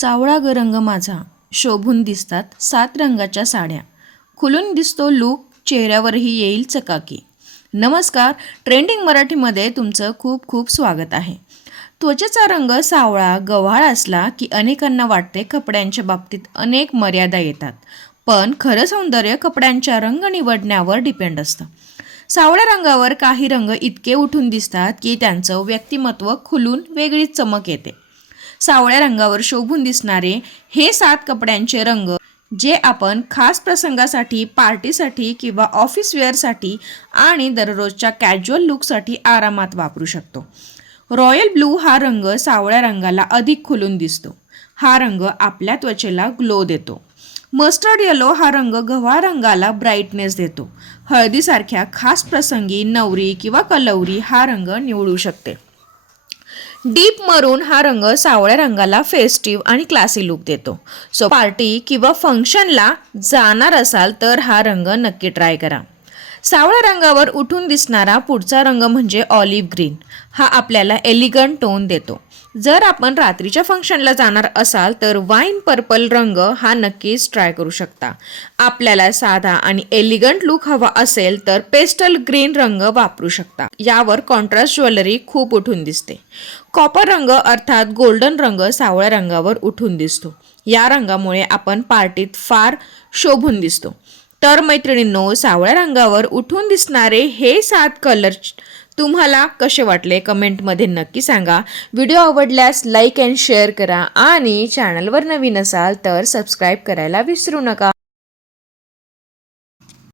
सावळा ग रंग माझा. शोभून दिसतात सात रंगाच्या साड्या. खुलून दिसतो लूक चेहऱ्यावरही येईल चकाकी. नमस्कार ट्रेंडिंग मराठीमध्ये तुमचं खूप खूप स्वागत आहे. त्वचेचा रंग सावळा गव्हाळ असला की अनेकांना वाटते कपड्यांच्या बाबतीत अनेक मर्यादा येतात. पण खरं सौंदर्य कपड्यांच्या रंग निवडण्यावर डिपेंड असतं. सावळ्या रंगावर काही रंग इतके उठून दिसतात की त्यांचं व्यक्तिमत्व खुलून वेगळीच चमक येते. सावळ्या रंगावर शोभून दिसणारे हे सात कपड्यांचे रंग जे आपण खास प्रसंगासाठी पार्टीसाठी किंवा ऑफिस वेअरसाठी आणि दररोजच्या कॅज्युअल लुकसाठी आरामात वापरू शकतो. रॉयल ब्लू हा रंग सावळ्या रंगाला अधिक खुलून दिसतो. हा रंग आपल्या त्वचेला ग्लो देतो. मस्टर्ड येलो हा रंग गव्हा रंगाला ब्राईटनेस देतो. हळदीसारख्या खास प्रसंगी नवरी किंवा कलवरी हा रंग निवडू शकते. डीप मरून हा रंग सावळ्या रंगाला फेस्टिव्ह आणि क्लासी लुक देतो. सो पार्टी किंवा फंक्शनला जाणार असाल तर हा रंग नक्की ट्राय करा. सावळ्या रंगावर उठून दिसणारा पुढचा रंग म्हणजे ऑलिव्ह ग्रीन. हा आपल्याला एलिगंट टोन देतो. जर आपण रात्रीच्या फंक्शनला जाणार असाल तर वाईन पर्पल रंग हा नक्कीच ट्राय करू शकता. आपल्याला साधा आणि एलिगंट लुक हवा असेल तर पेस्टल ग्रीन रंग वापरू शकता. यावर कॉन्ट्रास्ट ज्वेलरी खूप उठून दिसते. कॉपर रंग अर्थात गोल्डन रंग सावळ्या रंगावर उठून दिसतो. या रंगामुळे आपण पार्टीत फार शोभून दिसतो. तर मैत्रिणींनो सावळ्या रंगावर उठून दिसणारे हे सात कलर तुम्हाला कसे वाटले? कमेंटमध्ये नक्की सांगा. व्हिडिओ आवडल्यास लाईक अँड शेअर करा आणि चॅनलवर नवीन असाल तर सबस्क्राईब करायला विसरू नका.